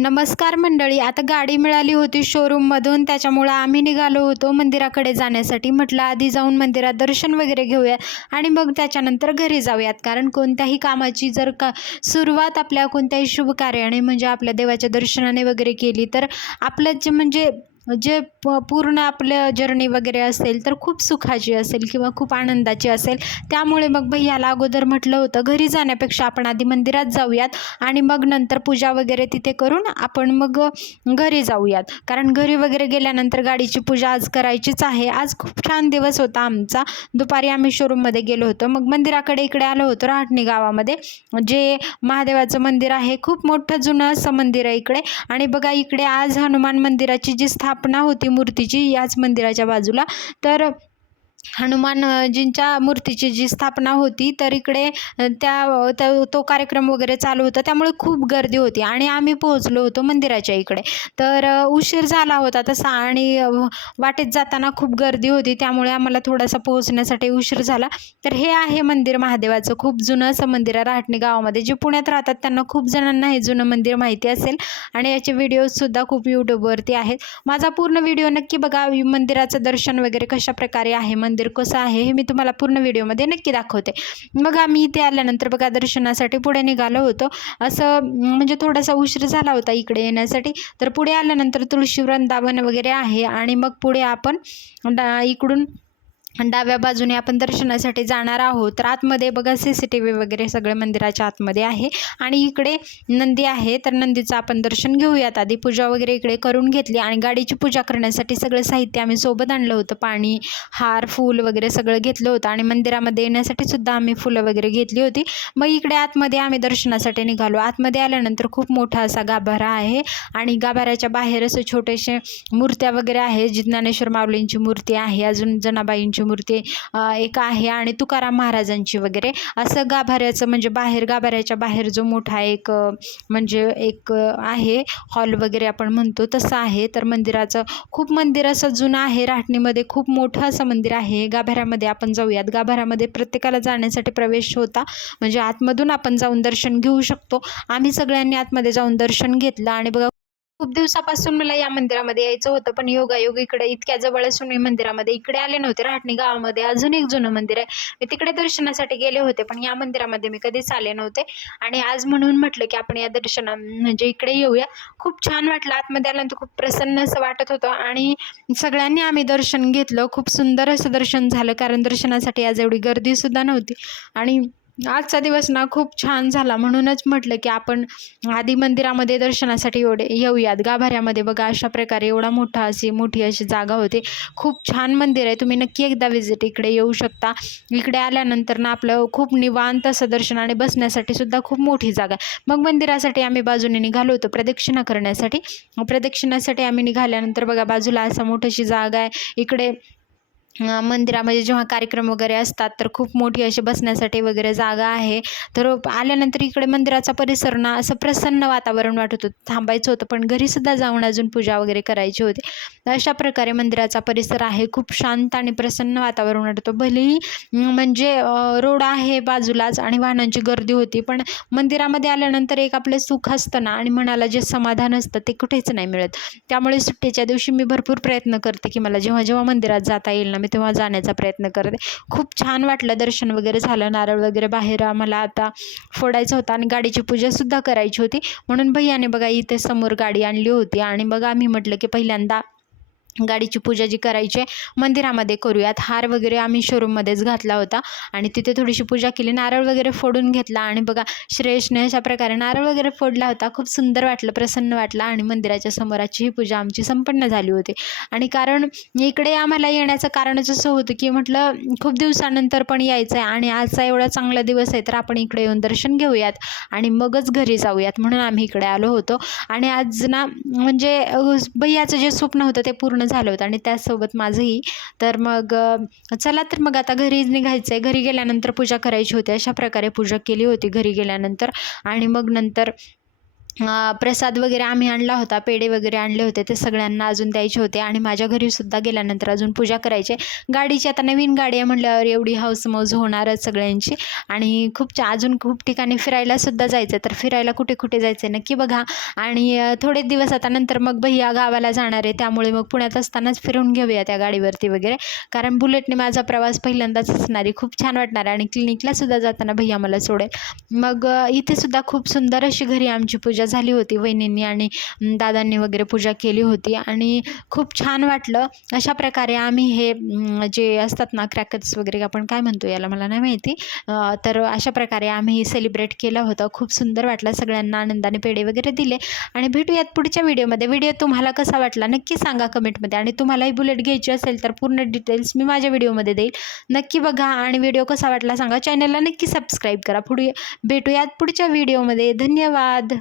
नमस्कार मंडळी. आता गाडी मिळाली होती शोरूममधून, त्याच्यामुळं आम्ही निघालो होतो मंदिराकडे जाण्यासाठी. म्हटलं आधी जाऊन मंदिरात दर्शन वगैरे घेऊया आणि मग त्याच्यानंतर घरी जाऊयात. कारण कोणत्याही कामाची जर का सुरुवात आपल्या कोणत्याही शुभ कार्याने म्हणजे आपल्या देवाच्या दर्शनाने वगैरे केली तर आपलं जे पूर्ण आपलं जर्नी वगैरे असेल तर खूप सुखाची असेल किंवा खूप आनंदाची असेल. त्यामुळे मग भैयाला अगोदर म्हटलं होतं घरी जाण्यापेक्षा आपण आधी मंदिरात जाऊयात आणि मग नंतर पूजा वगैरे तिथे करून आपण मग घरी जाऊयात. कारण घरी वगैरे गेल्यानंतर गाडीची पूजा आज करायचीच आहे. आज खूप छान दिवस होता आमचा. दुपारी आम्ही शोरूममध्ये गेलो होतो, मग मंदिराकडे इकडे आलो होतो राहटणी गावामध्ये. जे महादेवाचं मंदिर आहे, खूप मोठं जुनं असं मंदिर आहे इकडे. आणि बघा इकडे आज हनुमान मंदिराची जी स्थापना होती मूर्तीची याच मंदिराच्या बाजूला, तर हनुमानजींच्या मूर्तीची जी स्थापना होती तर इकडे तो कार्यक्रम वगैरे चालू होता, त्यामुळे खूप गर्दी होती आणि आम्ही पोहोचलो होतो मंदिराच्या इकडे. तर उशीर झाला होता तसा आणि वाटेत जाताना खूप गर्दी होती, त्यामुळे आम्हाला थोडासा पोहोचण्यासाठी उशीर झाला. तर हे आहे मंदिर महादेवाचं. खूप जुनं असं मंदिर आहे राहटणी गावामध्ये. जे पुण्यात राहतात त्यांना खूप जणांना हे जुनं मंदिर माहिती असेल आणि याचे व्हिडिओजसुद्धा खूप यूट्यूबवरती आहेत. माझा पूर्ण व्हिडिओ नक्की बघा. मंदिराचं दर्शन वगैरे कशा प्रकारे आहे, मंदिर कसं आहे हे मी तुम्हाला पूर्ण व्हिडिओमध्ये नक्की दाखवते. मग आम्ही इथे आल्यानंतर बघा दर्शनासाठी पुढे निघालो होतो. असं म्हणजे थोडासा उशीर झाला होता इकडे येण्यासाठी. तर पुढे आल्यानंतर तुळशी वृंदावन वगैरे आहे आणि मग पुढे आपण इकडून डाव्या बाजूने आपण दर्शनासाठी जाणार आहोत. तर आतमध्ये बघा CCTV वगैरे सगळे मंदिराच्या आतमध्ये आहे आणि इकडे नंदी आहे. तर नंदीचं आपण दर्शन घेऊयात. आधी पूजा वगैरे इकडे करून घेतली आणि गाडीची पूजा करण्यासाठी सगळं साहित्य आम्ही सोबत आणलं होतं. पाणी, हार, फूल वगैरे सगळं घेतलं होतं आणि मंदिरामध्ये येण्यासाठी सुद्धा आम्ही फुलं वगैरे घेतली होती. मग इकडे आतमध्ये आम्ही दर्शनासाठी निघालो. आतमध्ये आल्यानंतर खूप मोठा असा गाभारा आहे आणि गाभाऱ्याच्या बाहेर असं छोटेसे मूर्त्या वगैरे आहे. ज्ञानेश्वर माऊलींची मूर्ती आहे, अजून जनाबाईंची मूर्ती एक आहे आणि तुकाराम महाराजांची वगैरे. असं गाभाऱ्याचं म्हणजे गाभाऱ्याच्या बाहेर जो मोठा एक आहे हॉल वगैरे आपण म्हणतो तसं आहे. तर मंदिर असं जुनं आहे. राहटणीमध्ये खूप मोठं असं मंदिर आहे. गाभाऱ्यामध्ये आपण जाऊयात. गाभाऱ्यामध्ये प्रत्येकाला जाण्यासाठी प्रवेश होता, म्हणजे आतमधून आपण जाऊन दर्शन घेऊ शकतो. आम्ही सगळ्यांनी आतमध्ये जाऊन दर्शन घेतलं आणि बघा खूप दिवसापासून मला या मंदिरामध्ये यायचं होतं, पण योगायोग इकडे इतक्या जवळ असून मी मंदिरामध्ये इकडे आले नव्हते. राहटणी गावामध्ये अजून एक जुनं मंदिर आहे, मी तिकडे दर्शनासाठी गेले होते, पण या मंदिरामध्ये मी कधीच आले नव्हते. आणि आज म्हणून म्हटलं की आपण या म्हणजे इकडे येऊया. खूप छान वाटलं. आतमध्ये आल्यानंतर खूप प्रसन्न असं वाटत होतं आणि सगळ्यांनी आम्ही दर्शन घेतलं. खूप सुंदर असं दर्शन झालं, कारण दर्शनासाठी आज एवढी गर्दीसुद्धा नव्हती आणि आजचा दिवस ना खूप छान झाला. म्हणूनच म्हटलं की आपण आधी मंदिरामध्ये दर्शनासाठी येऊयात. गाभाऱ्यामध्ये बघा अशा प्रकारे एवढा मोठी अशी जागा होती. खूप छान मंदिर आहे. तुम्ही नक्की एकदा विजिट इकडे येऊ शकता. इकडे आल्यानंतर ना आपलं खूप निवांत असं दर्शन आणि बसण्यासाठी सुद्धा खूप मोठी जागा. मग मंदिरासाठी आम्ही बाजूने निघालो होतो प्रदक्षिणा करण्यासाठी. प्रदक्षिणासाठी आम्ही निघाल्यानंतर बघा बाजूला असं मोठीशी जागा आहे. इकडे मंदिरामध्ये जेव्हा कार्यक्रम वगैरे असतात तर खूप मोठी अशी बसण्यासाठी वगैरे जागा आहे. तर आल्यानंतर इकडे मंदिराचा परिसर ना असं प्रसन्न वातावरण वाटत होतं. थांबायचं होतं, पण घरीसुद्धा जाऊन अजून पूजा वगैरे करायची होती. अशा प्रकारे मंदिराचा परिसर आहे. खूप शांत आणि प्रसन्न वातावरण वाटतं. भलेही म्हणजे रोड आहे बाजूलाच आणि वाहनांची गर्दी होती, पण मंदिरामध्ये आल्यानंतर एक आपलं सुख असतं ना आणि मनाला जे समाधान असतं ते कुठेच नाही मिळत. त्यामुळे सुट्टीच्या दिवशी मी भरपूर प्रयत्न करते की मला जेव्हा जेव्हा मंदिरात जाता येईल ना तेव्हा जाण्याचा प्रयत्न करते. खूप छान वाटलं. दर्शन वगैरे झालं. नारळ वगैरे बाहेर आम्हाला आता फोडायचा होता आणि गाडीची पूजासुद्धा करायची होती, म्हणून भैयाने बघा इथे समोर गाडी आणली होती आणि मग आम्ही म्हटलं की पहिल्यांदा गाडीची पूजा जी करायची आहे मंदिरामध्ये करूयात. हार वगैरे आम्ही शोरूममध्येच घातला होता आणि तिथे थोडीशी पूजा केली. नारळ वगैरे फोडून घेतला आणि बघा श्रेयसने अशा प्रकारे नारळ वगैरे फोडला होता. खूप सुंदर वाटलं, प्रसन्न वाटलं आणि मंदिराच्या समोराची ही पूजा आमची संपन्न झाली होती. आणि कारण इकडे आम्हाला येण्याचं कारणच असं होतं की म्हटलं खूप दिवसानंतर पण यायचं आहे आणि आजचा एवढा चांगला दिवस आहे, तर आपण इकडे येऊन दर्शन घेऊयात आणि मगच घरी जाऊयात, म्हणून आम्ही इकडे आलो होतो. आणि आज ना म्हणजे भैयाचं जे स्वप्न होतं ते पूर्ण झालं होतं आणि त्यासोबत माझंही. तर मग चला तर मग आता घरी निघायचं आहे. घरी गेल्यानंतर पूजा करायची होती. अशा प्रकारे पूजा केली होती घरी गेल्यानंतर आणि मग नंतर प्रसाद वगैरे आम्ही आणला होता, पेढे वगैरे आणले होते, ते सगळ्यांना अजून द्यायचे होते आणि माझ्या घरीसुद्धा गेल्यानंतर अजून पूजा करायची. गाडीची आता नवीन गाडी आहे म्हटल्यावर एवढी हौस-मौज होणारच सगळ्यांची. आणि अजून खूप ठिकाणी फिरायलासुद्धा जायचं आहे, तर फिरायला कुठे कुठे जायचं आहे नक्की बघा. आणि थोडे दिवस आता नंतर मग भैया गावाला जाणार आहे, त्यामुळे मग पुण्यात असतानाच फिरून घेऊया त्या गाडीवरती वगैरे. कारण बुलेटने माझा प्रवास पहिल्यांदाच असणार आहे, खूप छान वाटणार आहे आणि क्लिनिकलासुद्धा जाताना भैया मला सोडेल. मग इथेसुद्धा खूप सुंदर अशी घरी आमची पूजा झाली होती. वहिनींनी आणि दादांनी वगैरे पूजा केली होती आणि खूप छान वाटलं. अशा प्रकारे आम्ही हे जे असतात ना क्रॅकर्स वगैरे आपण काय म्हणतो याला मला नाही माहिती, तर अशा प्रकारे आम्ही सेलिब्रेट केलं होतं. खूप सुंदर वाटलं. सगळ्यांना आनंदाने पेढे वगैरे दिले आणि भेटूयात पुढच्या व्हिडिओमध्ये. व्हिडिओ तुम्हाला कसा वाटला नक्की सांगा कमेंटमध्ये आणि तुम्हालाही बुलेट घ्यायची असेल तर पूर्ण डिटेल्स मी माझ्या व्हिडिओमध्ये देईल. नक्की बघा आणि व्हिडिओ कसा वाटला सांगा. चॅनलला नक्की सबस्क्राईब करा. भेटूयात पुढच्या व्हिडिओमध्ये. धन्यवाद.